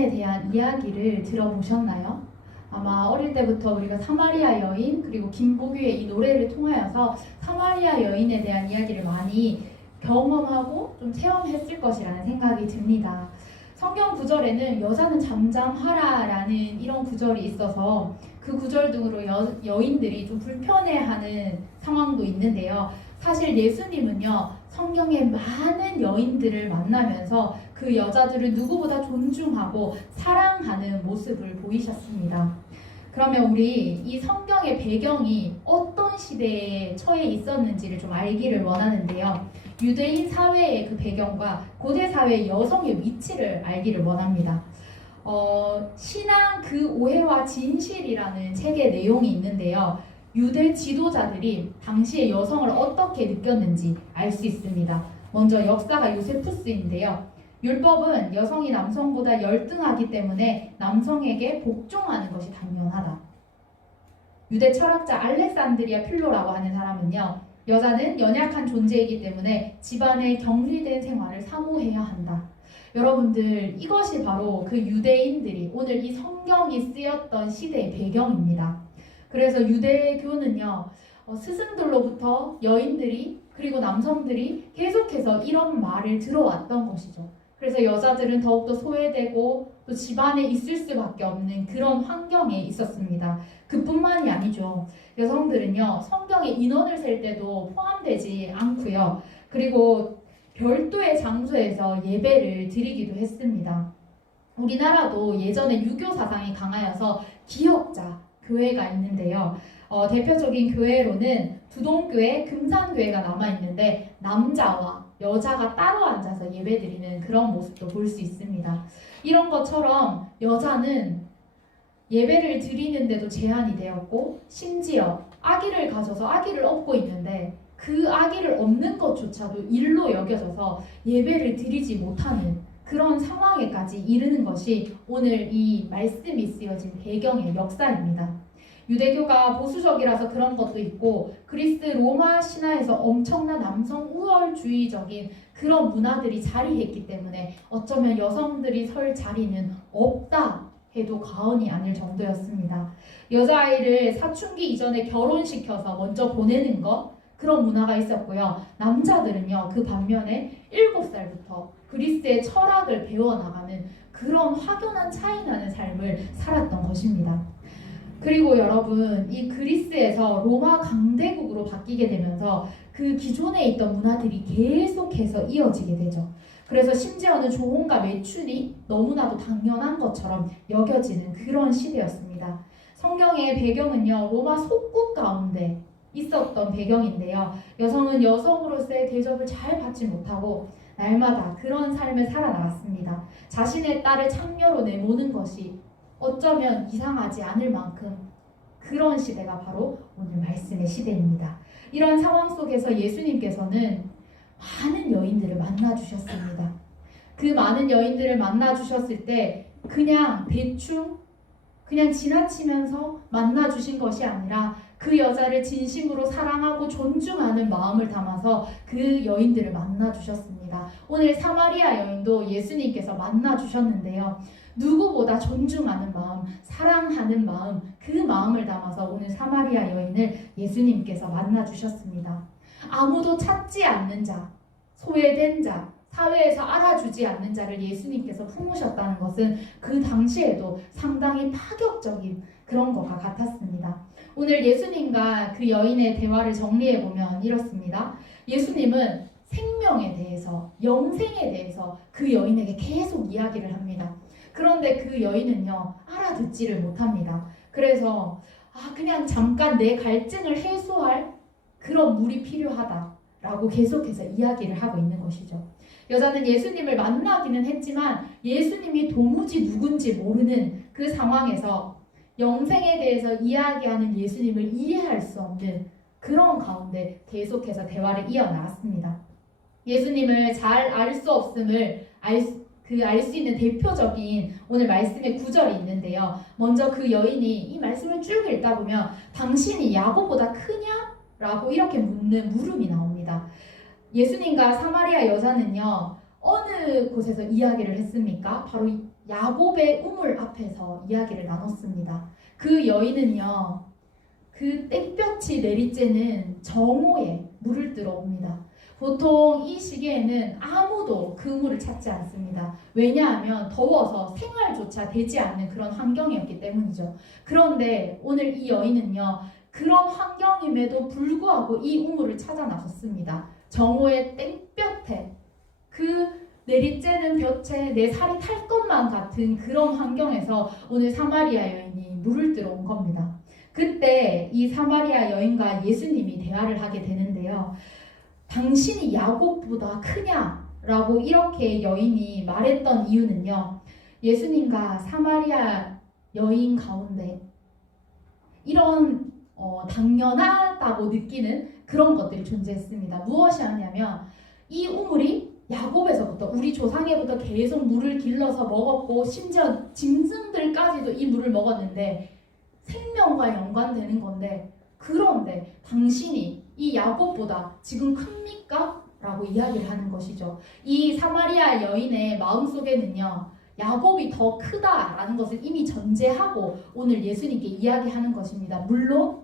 여인에 대한 이야기를 들어보셨나요? 아마 어릴 때부터 우리가 사마리아 여인 그리고 김보규의 이 노래를 통하여서 사마리아 여인에 대한 이야기를 많이 경험하고 좀 체험했을 것이라는 생각이 듭니다. 성경 구절에는 여자는 잠잠하라라는 이런 구절이 있어서 그 구절 등으로 여인들이 좀 불편해하는 상황도 있는데요. 사실 예수님은요, 성경의 많은 여인들을 만나면서 그 여자들을 누구보다 존중하고 사랑하는 모습을 보이셨습니다. 그러면 우리 이 성경의 배경이 어떤 시대에 처해 있었는지를 좀 알기를 원하는데요. 유대인 사회의 그 배경과 고대 사회의 여성의 위치를 알기를 원합니다. 신앙 그 오해와 진실이라는 책의 내용이 있는데요. 유대 지도자들이 당시의 여성을 어떻게 느꼈는지 알 수 있습니다. 먼저 역사가 요세푸스인데요. 율법은 여성이 남성보다 열등하기 때문에 남성에게 복종하는 것이 당연하다. 유대 철학자 알렉산드리아 필로라고 하는 사람은요, 여자는 연약한 존재이기 때문에 집안의 격리된 생활을 사모해야 한다. 여러분들, 이것이 바로 그 유대인들이 오늘 이 성경이 쓰였던 시대의 배경입니다. 그래서 유대교는요, 스승들로부터 여인들이 그리고 남성들이 계속해서 이런 말을 들어왔던 것이죠. 그래서 여자들은 더욱더 소외되고 또 집안에 있을 수밖에 없는 그런 환경에 있었습니다. 그뿐만이 아니죠. 여성들은요, 성경에 인원을 셀 때도 포함되지 않고요. 그리고 별도의 장소에서 예배를 드리기도 했습니다. 우리나라도 예전에 유교 사상이 강하여서 기역자 교회가 있는데요. 대표적인 교회로는 두동교회, 금산교회가 남아있는데 남자와 여자가 따로 앉아서 예배드리는 그런 모습도 볼 수 있습니다. 이런 것처럼 여자는 예배를 드리는데도 제한이 되었고, 심지어 아기를 가져서 아기를 업고 있는데 그 아기를 업는 것조차도 일로 여겨져서 예배를 드리지 못하는 그런 상황에까지 이르는 것이 오늘 이 말씀이 쓰여진 배경의 역사입니다. 유대교가 보수적이라서 그런 것도 있고, 그리스 로마 신화에서 엄청난 남성 우월주의적인 그런 문화들이 자리했기 때문에 어쩌면 여성들이 설 자리는 없다 해도 과언이 아닐 정도였습니다. 여자아이를 사춘기 이전에 결혼시켜서 먼저 보내는 것, 그런 문화가 있었고요. 남자들은요, 그 반면에 7살부터 그리스의 철학을 배워나가는 그런 확연한 차이 나는 삶을 살았던 것입니다. 그리고 여러분, 이 그리스에서 로마 강대국으로 바뀌게 되면서 그 기존에 있던 문화들이 계속해서 이어지게 되죠. 그래서 심지어는 조혼과 매춘이 너무나도 당연한 것처럼 여겨지는 그런 시대였습니다. 성경의 배경은요, 로마 속국 가운데 있었던 배경인데요. 여성은 여성으로서의 대접을 잘 받지 못하고 날마다 그런 삶을 살아나갔습니다. 자신의 딸을 창녀로 내모는 것이 어쩌면 이상하지 않을 만큼 그런 시대가 바로 오늘 말씀의 시대입니다. 이런 상황 속에서 예수님께서는 많은 여인들을 만나주셨습니다. 그 많은 여인들을 만나주셨을 때 그냥 대충 그냥 지나치면서 만나주신 것이 아니라 그 여자를 진심으로 사랑하고 존중하는 마음을 담아서 그 여인들을 만나주셨습니다. 오늘 사마리아 여인도 예수님께서 만나주셨는데요. 누구보다 존중하는 마음, 사랑하는 마음, 그 마음을 담아서 오늘 사마리아 여인을 예수님께서 만나주셨습니다. 아무도 찾지 않는 자, 소외된 자, 사회에서 알아주지 않는 자를 예수님께서 품으셨다는 것은 그 당시에도 상당히 파격적인 그런 것과 같았습니다. 오늘 예수님과 그 여인의 대화를 정리해보면 이렇습니다. 예수님은 생명에 대해서, 영생에 대해서 그 여인에게 계속 이야기를 합니다. 그런데 그 여인은요, 알아듣지를 못합니다. 그래서 그냥 잠깐 내 갈증을 해소할 그런 물이 필요하다라고 계속해서 이야기를 하고 있는 것이죠. 여자는 예수님을 만나기는 했지만 예수님이 도무지 누군지 모르는 그 상황에서 영생에 대해서 이야기하는 예수님을 이해할 수 없는 그런 가운데 계속해서 대화를 이어나갔습니다. 예수님을 잘 알 수 없음을 알 수 있는 대표적인 오늘 말씀의 구절이 있는데요. 먼저 그 여인이 이 말씀을 쭉 읽다 보면 당신이 야고보다 크냐? 라고 이렇게 묻는 물음이 나옵니다. 예수님과 사마리아 여자는요, 어느 곳에서 이야기를 했습니까? 바로 야곱의 우물 앞에서 이야기를 나눴습니다. 그 여인은요, 그 땡볕이 내리쬐는 정오에 물을 뜨러 옵니다. 보통 이 시기에는 아무도 그 물을 찾지 않습니다. 왜냐하면 더워서 생활조차 되지 않는 그런 환경이었기 때문이죠. 그런데 오늘 이 여인은요, 그런 환경임에도 불구하고 이 우물을 찾아 나섰습니다. 정오의 땡볕에 그 내리쬐는 볕에 내 살이 탈 것만 같은 그런 환경에서 오늘 사마리아 여인이 물을 뜨러 온 겁니다. 그때 이 사마리아 여인과 예수님이 대화를 하게 되는데요. 당신이 야곱보다 크냐라고 이렇게 여인이 말했던 이유는요. 예수님과 사마리아 여인 가운데 이런 당연하다고 느끼는 그런 것들이 존재했습니다. 무엇이 하냐면 이 우물이 야곱에서부터 우리 조상에부터 계속 물을 길러서 먹었고 심지어 짐승들까지도 이 물을 먹었는데 생명과 연관되는 건데 그런데 당신이 이 야곱보다 지금 큽니까? 라고 이야기를 하는 것이죠. 이 사마리아 여인의 마음속에는요. 야곱이 더 크다라는 것을 이미 전제하고 오늘 예수님께 이야기하는 것입니다. 물론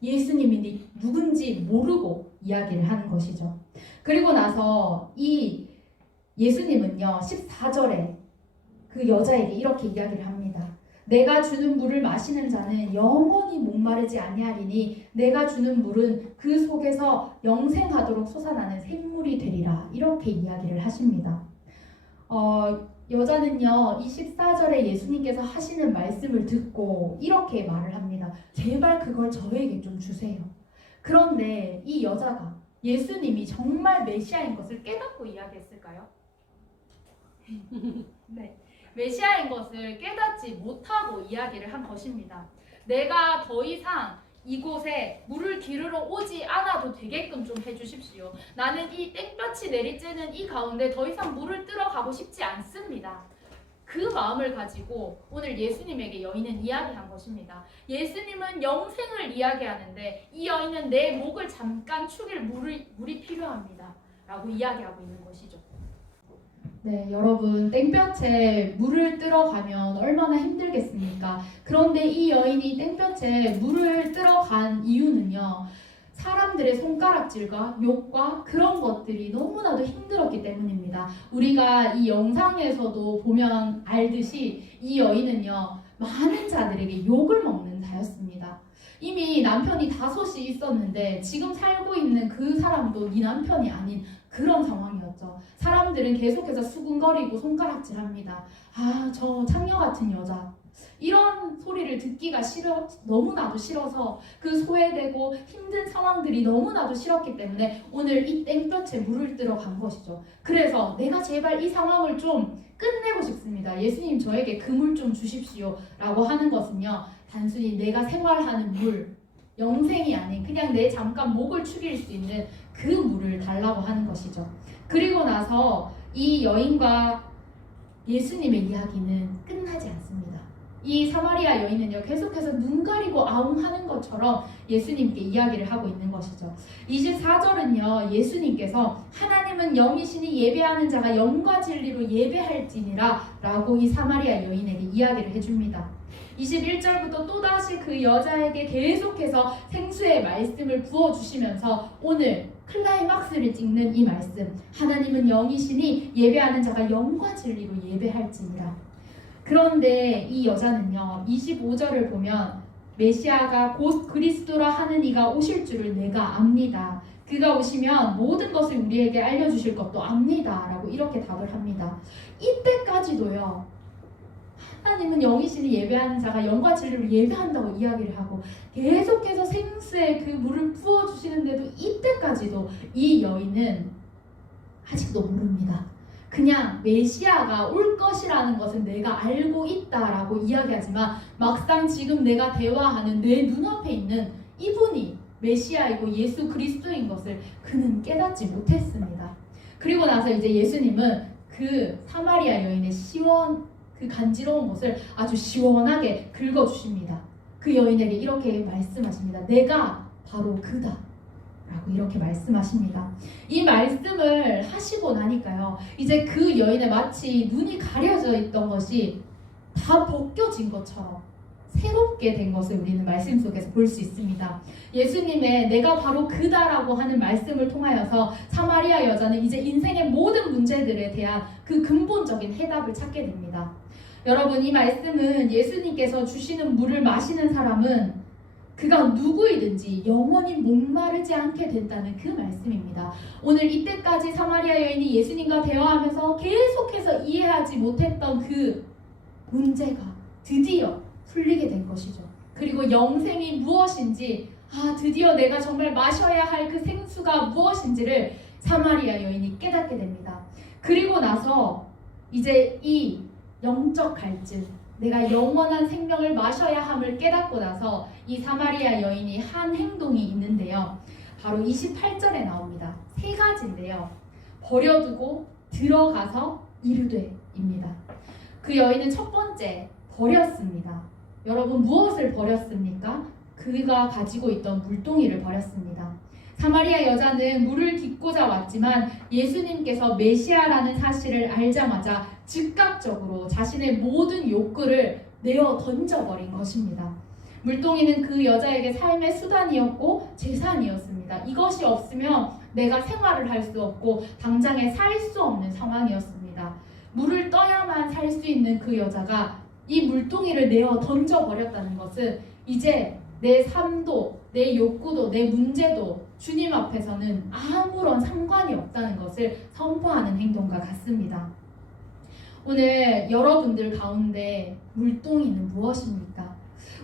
예수님이 누군지 모르고 이야기를 하는 것이죠. 그리고 나서 이 예수님은요 14절에 그 여자에게 이렇게 이야기를 합니다. 내가 주는 물을 마시는 자는 영원히 목마르지 아니하리니 내가 주는 물은 그 속에서 영생하도록 솟아나는 샘물이 되리라. 이렇게 이야기를 하십니다. 여자는요 이 14절에 예수님께서 하시는 말씀을 듣고 이렇게 말을 합니다. 제발 그걸 저에게 좀 주세요. 그런데 이 여자가 예수님이 정말 메시아인 것을 깨닫고 이야기했을까요? 네. 메시아인 것을 깨닫지 못하고 이야기를 한 것입니다. 내가 더 이상 이곳에 물을 기르러 오지 않아도 되게끔 좀 해주십시오. 나는 이 땡볕이 내리쬐는 이 가운데 더 이상 물을 뜨러 가고 싶지 않습니다. 그 마음을 가지고 오늘 예수님에게 여인은 이야기한 것입니다. 예수님은 영생을 이야기하는데 이 여인은 내 목을 잠깐 축일 물이 필요합니다. 라고 이야기하고 있는 것이죠. 네, 여러분 땡볕에 물을 뜨러 가면 얼마나 힘들겠습니까? 그런데 이 여인이 땡볕에 물을 뜨러 간 이유는요. 사람들의 손가락질과 욕과 그런 것들이 너무나도 힘들었기 때문입니다. 우리가 이 영상에서도 보면 알듯이 이 여인은요. 많은 자들에게 욕을 먹는 자였습니다. 이미 남편이 5이 있었는데 지금 살고 있는 그 사람도 네 남편이 아닌 그런 상황이었죠. 사람들은 계속해서 수군거리고 손가락질합니다. 아, 저 창녀 같은 여자. 이런 소리를 듣기가 너무나도 싫어서 그 소외되고 힘든 상황들이 너무나도 싫었기 때문에 오늘 이 땡볕에 물을 뜨러 간 것이죠. 그래서 내가 제발 이 상황을 좀 끝내고 싶습니다. 예수님 저에게 그 물 좀 주십시오 라고 하는 것은요. 단순히 내가 생활하는 물, 영생이 아닌 그냥 내 잠깐 목을 축일 수 있는 그 물을 달라고 하는 것이죠. 그리고 나서 이 여인과 예수님의 이야기는 끝나지 않습니다. 이 사마리아 여인은요 계속해서 눈 가리고 아웅하는 것처럼 예수님께 이야기를 하고 있는 것이죠. 24절은요 예수님께서 하나님은 영이시니 예배하는 자가 영과 진리로 예배할지니라 라고 이 사마리아 여인에게 이야기를 해줍니다. 21절부터 또다시 그 여자에게 계속해서 생수의 말씀을 부어주시면서 오늘 클라이막스를 찍는 이 말씀, 하나님은 영이시니 예배하는 자가 영과 진리로 예배할지니라. 그런데 이 여자는요 25절을 보면 메시아가 곧 그리스도라 하는 이가 오실 줄을 내가 압니다. 그가 오시면 모든 것을 우리에게 알려주실 것도 압니다 라고 이렇게 답을 합니다. 이때까지도요 하나님은 영이시니 예배하는 자가 영과 진리로 예배한다고 이야기를 하고 계속해서 생수에 그 물을 부어주시는데도 이때까지도 이 여인은 아직도 모릅니다. 그냥 메시아가 올 것이라는 것은 내가 알고 있다라고 이야기하지만 막상 지금 내가 대화하는 내 눈앞에 있는 이분이 메시아이고 예수 그리스도인 것을 그는 깨닫지 못했습니다. 그리고 나서 이제 예수님은 그 사마리아 여인의 그 간지러운 것을 아주 시원하게 긁어주십니다. 그 여인에게 이렇게 말씀하십니다. 내가 바로 그다 라고 이렇게 말씀하십니다. 이 말씀을 하시고 나니까요 이제 그 여인의 마치 눈이 가려져 있던 것이 다 벗겨진 것처럼 새롭게 된 것을 우리는 말씀 속에서 볼 수 있습니다. 예수님의 내가 바로 그다라고 하는 말씀을 통하여서 사마리아 여자는 이제 인생의 모든 문제들에 대한 그 근본적인 해답을 찾게 됩니다. 여러분, 이 말씀은 예수님께서 주시는 물을 마시는 사람은 그가 누구이든지 영원히 목마르지 않게 된다는 그 말씀입니다. 오늘 이때까지 사마리아 여인이 예수님과 대화하면서 계속해서 이해하지 못했던 그 문제가 드디어 풀리게 된 것이죠. 그리고 영생이 무엇인지, 드디어 내가 정말 마셔야 할 그 생수가 무엇인지를 사마리아 여인이 깨닫게 됩니다. 그리고 나서 이제 이 영적 갈증, 내가 영원한 생명을 마셔야 함을 깨닫고 나서 이 사마리아 여인이 한 행동이 있는데요. 바로 28절에 나옵니다. 세 가지인데요. 버려두고 들어가서 이르되입니다. 그 여인은 첫 번째, 버렸습니다. 여러분, 무엇을 버렸습니까? 그가 가지고 있던 물동이를 버렸습니다. 사마리아 여자는 물을 깃고자 왔지만 예수님께서 메시아라는 사실을 알자마자 즉각적으로 자신의 모든 욕구를 내어 던져버린 것입니다. 물동이는 그 여자에게 삶의 수단이었고 재산이었습니다. 이것이 없으면 내가 생활을 할 수 없고 당장에 살 수 없는 상황이었습니다. 물을 떠야만 살 수 있는 그 여자가 이 물동이를 내어 던져버렸다는 것은 이제 내 삶도, 내 욕구도, 내 문제도 주님 앞에서는 아무런 상관이 없다는 것을 선포하는 행동과 같습니다. 오늘 여러분들 가운데 물동이는 무엇입니까?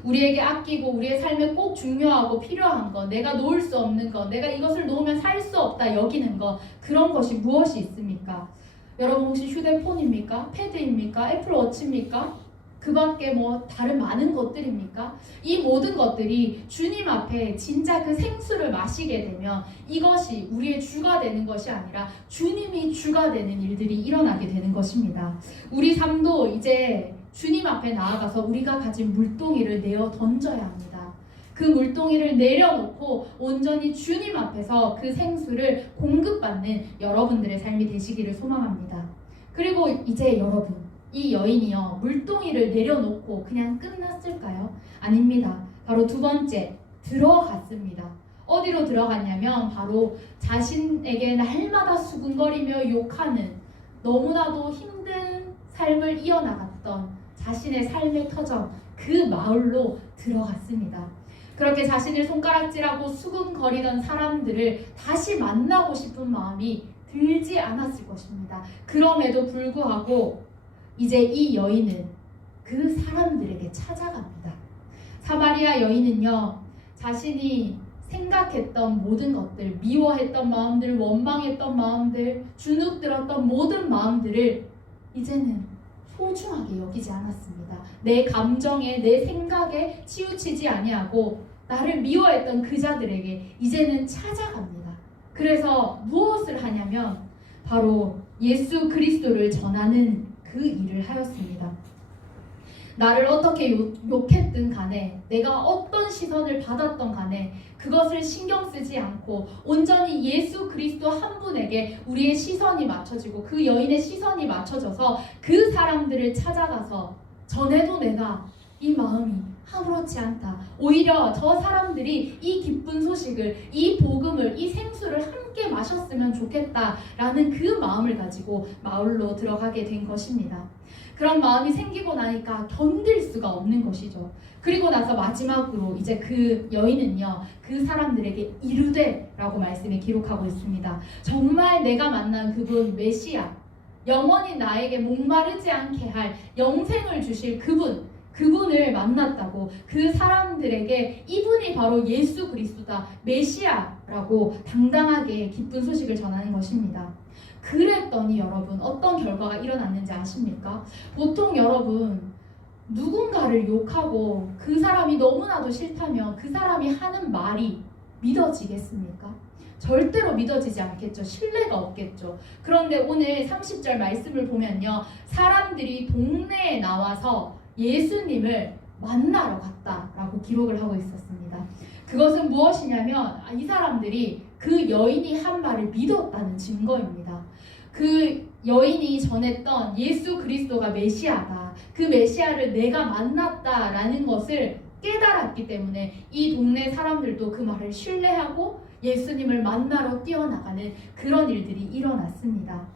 우리에게 아끼고 우리의 삶에 꼭 중요하고 필요한 것, 내가 놓을 수 없는 것, 내가 이것을 놓으면 살 수 없다 여기는 것, 그런 것이 무엇이 있습니까? 여러분 혹시 휴대폰입니까? 패드입니까? 애플워치입니까? 그 밖에 뭐 다른 많은 것들입니까? 이 모든 것들이 주님 앞에 진짜 그 생수를 마시게 되면 이것이 우리의 주가 되는 것이 아니라 주님이 주가 되는 일들이 일어나게 되는 것입니다. 우리 삶도 이제 주님 앞에 나아가서 우리가 가진 물동이를 내어 던져야 합니다. 그 물동이를 내려놓고 온전히 주님 앞에서 그 생수를 공급받는 여러분들의 삶이 되시기를 소망합니다. 그리고 이제 여러분, 이 여인이요, 물동이를 내려놓고 그냥 끝났을까요? 아닙니다. 바로 두 번째, 들어갔습니다. 어디로 들어갔냐면 바로 자신에게 날마다 수군거리며 욕하는, 너무나도 힘든 삶을 이어나갔던 자신의 삶의 터전, 그 마을로 들어갔습니다. 그렇게 자신을 손가락질하고 수군거리던 사람들을 다시 만나고 싶은 마음이 들지 않았을 것입니다. 그럼에도 불구하고 이제 이 여인은 그 사람들에게 찾아갑니다. 사마리아 여인은요, 자신이 생각했던 모든 것들, 미워했던 마음들, 원망했던 마음들, 주눅들었던 모든 마음들을 이제는 소중하게 여기지 않았습니다. 내 감정에, 내 생각에 치우치지 아니하고 나를 미워했던 그 자들에게 이제는 찾아갑니다. 그래서 무엇을 하냐면 바로 예수 그리스도를 전하는 그 일을 하였습니다. 나를 어떻게 욕했든 간에, 내가 어떤 시선을 받았던 간에 그것을 신경 쓰지 않고 온전히 예수 그리스도 한 분에게 우리의 시선이 맞춰지고 그 여인의 시선이 맞춰져서 그 사람들을 찾아가서 전에도 내가 이 마음이 아무렇지 않다. 오히려 저 사람들이 이 기쁜 소식을, 이 복음을, 이 생수를 함께 마셨으면 좋겠다라는 그 마음을 가지고 마을로 들어가게 된 것입니다. 그런 마음이 생기고 나니까 견딜 수가 없는 것이죠. 그리고 나서 마지막으로 이제 그 여인은요, 그 사람들에게 이르되라고 말씀에 기록하고 있습니다. 정말 내가 만난 그분 메시아, 영원히 나에게 목마르지 않게 할 영생을 주실 그분을 만났다고, 그 사람들에게 이분이 바로 예수 그리스도다, 메시아라고 당당하게 기쁜 소식을 전하는 것입니다. 그랬더니 여러분, 어떤 결과가 일어났는지 아십니까? 보통 여러분, 누군가를 욕하고 그 사람이 너무나도 싫다면 그 사람이 하는 말이 믿어지겠습니까? 절대로 믿어지지 않겠죠. 신뢰가 없겠죠. 그런데 오늘 30절 말씀을 보면요, 사람들이 동네에 나와서 예수님을 만나러 갔다라고 기록을 하고 있었습니다. 그것은 무엇이냐면 이 사람들이 그 여인이 한 말을 믿었다는 증거입니다. 그 여인이 전했던 예수 그리스도가 메시아다. 그 메시아를 내가 만났다라는 것을 깨달았기 때문에 이 동네 사람들도 그 말을 신뢰하고 예수님을 만나러 뛰어나가는 그런 일들이 일어났습니다.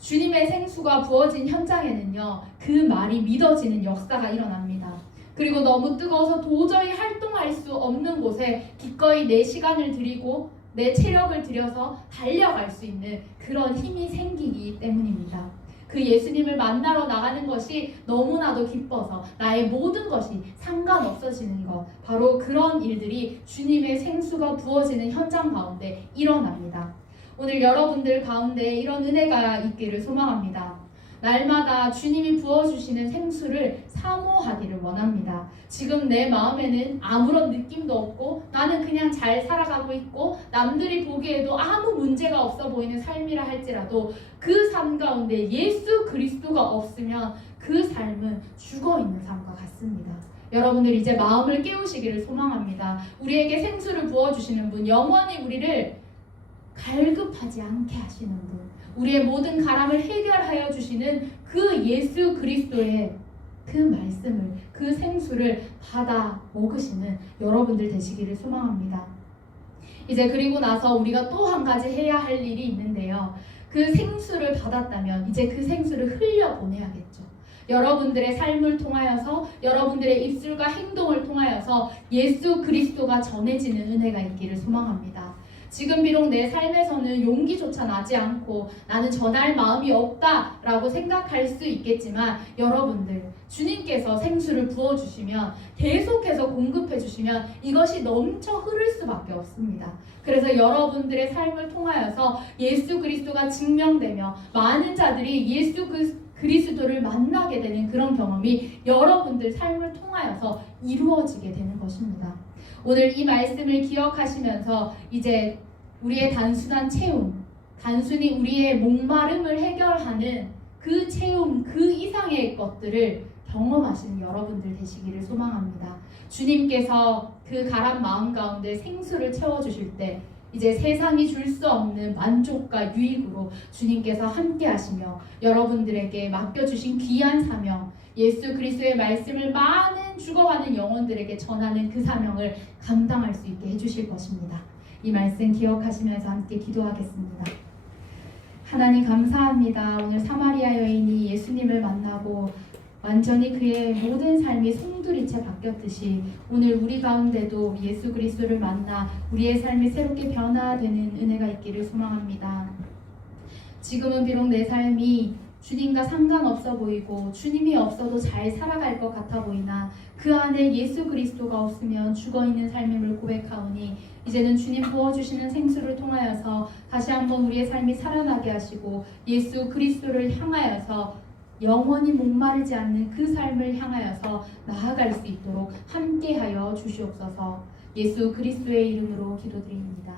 주님의 생수가 부어진 현장에는요, 그 말이 믿어지는 역사가 일어납니다. 그리고 너무 뜨거워서 도저히 활동할 수 없는 곳에 기꺼이 내 시간을 들이고 내 체력을 들여서 달려갈 수 있는 그런 힘이 생기기 때문입니다. 그 예수님을 만나러 나가는 것이 너무나도 기뻐서 나의 모든 것이 상관없어지는 것, 바로 그런 일들이 주님의 생수가 부어지는 현장 가운데 일어납니다. 오늘 여러분들 가운데 이런 은혜가 있기를 소망합니다. 날마다 주님이 부어주시는 생수를 사모하기를 원합니다. 지금 내 마음에는 아무런 느낌도 없고 나는 그냥 잘 살아가고 있고 남들이 보기에도 아무 문제가 없어 보이는 삶이라 할지라도 그 삶 가운데 예수 그리스도가 없으면 그 삶은 죽어있는 삶과 같습니다. 여러분들 이제 마음을 깨우시기를 소망합니다. 우리에게 생수를 부어주시는 분, 영원히 우리를 갈급하지 않게 하시는 분, 우리의 모든 가람을 해결하여 주시는 그 예수 그리스도의 그 말씀을, 그 생수를 받아 먹으시는 여러분들 되시기를 소망합니다. 이제 그리고 나서 우리가 또 한 가지 해야 할 일이 있는데요. 그 생수를 받았다면 이제 그 생수를 흘려보내야겠죠. 여러분들의 삶을 통하여서, 여러분들의 입술과 행동을 통하여서 예수 그리스도가 전해지는 은혜가 있기를 소망합니다. 지금 비록 내 삶에서는 용기조차 나지 않고 나는 전할 마음이 없다라고 생각할 수 있겠지만, 여러분들 주님께서 생수를 부어주시면, 계속해서 공급해주시면 이것이 넘쳐 흐를 수밖에 없습니다. 그래서 여러분들의 삶을 통하여서 예수 그리스도가 증명되며 많은 자들이 예수 그리스도를 만나게 되는 그런 경험이 여러분들 삶을 통하여서 이루어지게 되는 것입니다. 오늘 이 말씀을 기억하시면서 이제 우리의 단순한 체험, 단순히 우리의 목마름을 해결하는 그 체험, 그 이상의 것들을 경험하시는 여러분들 되시기를 소망합니다. 주님께서 그 가란 마음 가운데 생수를 채워주실 때 이제 세상이 줄 수 없는 만족과 유익으로 주님께서 함께 하시며 여러분들에게 맡겨주신 귀한 사명, 예수 그리스도의 말씀을 많은 죽어가는 영혼들에게 전하는 그 사명을 감당할 수 있게 해주실 것입니다. 이 말씀 기억하시면서 함께 기도하겠습니다. 하나님 감사합니다. 오늘 사마리아 여인이 예수님을 만나고 완전히 그의 모든 삶이 송두리째 바뀌었듯이 오늘 우리 가운데도 예수 그리스도를 만나 우리의 삶이 새롭게 변화되는 은혜가 있기를 소망합니다. 지금은 비록 내 삶이 주님과 상관없어 보이고 주님이 없어도 잘 살아갈 것 같아 보이나 그 안에 예수 그리스도가 없으면 죽어있는 삶임을 고백하오니 이제는 주님 부어주시는 생수를 통하여서 다시 한번 우리의 삶이 살아나게 하시고 예수 그리스도를 향하여서 영원히 목마르지 않는 그 삶을 향하여서 나아갈 수 있도록 함께하여 주시옵소서. 예수 그리스도의 이름으로 기도드립니다.